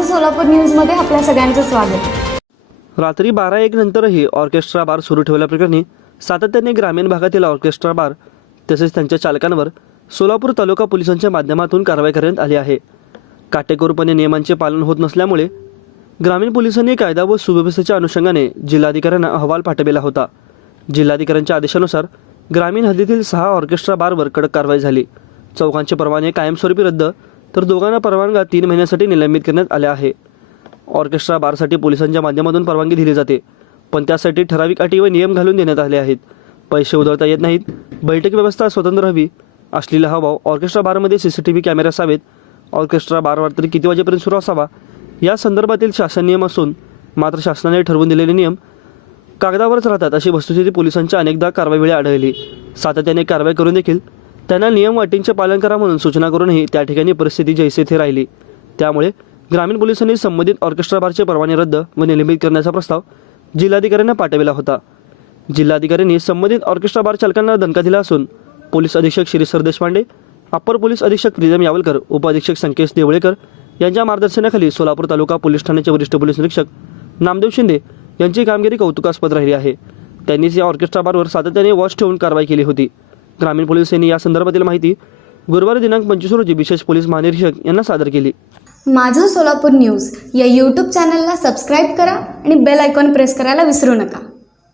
माझं सोलापूर न्यूजमध्ये आपल्या सगळ्यांचं स्वागत। रात्री 12:01 नंतरही ऑर्केस्ट्रा बार सुरू ठेवल्याप्रकरणी सातत्याने ग्रामीण भागातील ऑर्केस्ट्रा बार तसेच त्यांच्या चालकांवर सोलापूर तालुका पोलिसांच्या माध्यमातून कारवाई करण्यात आली आहे। काटेकोरपणे नियमांचे पालन होत नसल्यामुळे ग्रामीण पोलिसांनी कायदा व सुव्यवस्थेच्या अनुषंगाने जिल्हाधिकाऱ्यांना अहवाल पाठविला होता। जिल्हाधिकाऱ्यांच्या आदेशानुसार ग्रामीण हद्दीतील 6 ऑर्केस्ट्रा बारवर कडक कारवाई झाली। चौघांचे परवाने कायमस्वरूपी रद्द तर दोघांना परवानगा 3 महिन्यासाठी निलंबित करण्यात आले आहे। ऑर्केस्ट्रा बारसाठी पोलिसांच्या माध्यमातून परवानगी दिली जाते, पण त्यासाठी ठराविक अटी व नियम घालून देण्यात आले आहेत। पैसे उधळता येत नाहीत, बैठक व्यवस्था स्वतंत्र हवी, अश्लील हावभाव, ऑर्केस्ट्रा बारमध्ये CCTV कॅमेरे असावेत, ऑर्केस्ट्रा बार रात्री किती वाजेपर्यंत सुरू असावा या संदर्भातील शासन नियम असून मात्र शासनाने ठरवून दिलेले नियम कागदावरच राहतात अशी वस्तुस्थिती पोलिसांच्या अनेकदा कारवाईवेळी आढळली। सातत्याने कारवाई करून देखील त्यांना नियम व अटींचे पालन करा म्हणून सूचना करूनही त्या ठिकाणी परिस्थिती जैसे थे राहिली। त्यामुळे ग्रामीण पोलिसांनी संबंधित ऑर्केस्ट्रा बारचे परवाने रद्द व निलंबित करण्याचा प्रस्ताव जिल्हाधिकाऱ्यांना पाठविला होता। जिल्हाधिकाऱ्यांनी संबंधित ऑर्केस्ट्रा बार चालकांना दणका दिला असून पोलीस अधीक्षक श्रीसर देशपांडे, अप्पर पोलीस अधीक्षक प्रीतम यावलकर, उपअधीक्षक संकेश देवळेकर यांच्या मार्गदर्शनाखाली सोलापूर तालुका पोलीस ठाण्याचे वरिष्ठ पोलीस निरीक्षक नामदेव शिंदे यांची कामगिरी कौतुकास्पद राहिली आहे। त्यांनीच या ऑर्केस्ट्रा बारवर सातत्याने वॉच ठेवून कारवाई केली होती। ग्रामीण पोलिसांनी या संदर्भातील माहिती गुरुवारी दिनांक 25 रोजी विशेष पोलीस महानिरीक्षक यांना सादर केली। माझं सोलापूर न्यूज या YouTube चॅनलला सबस्क्राईब करा आणि बेल आयकॉन प्रेस करायला विसरू नका।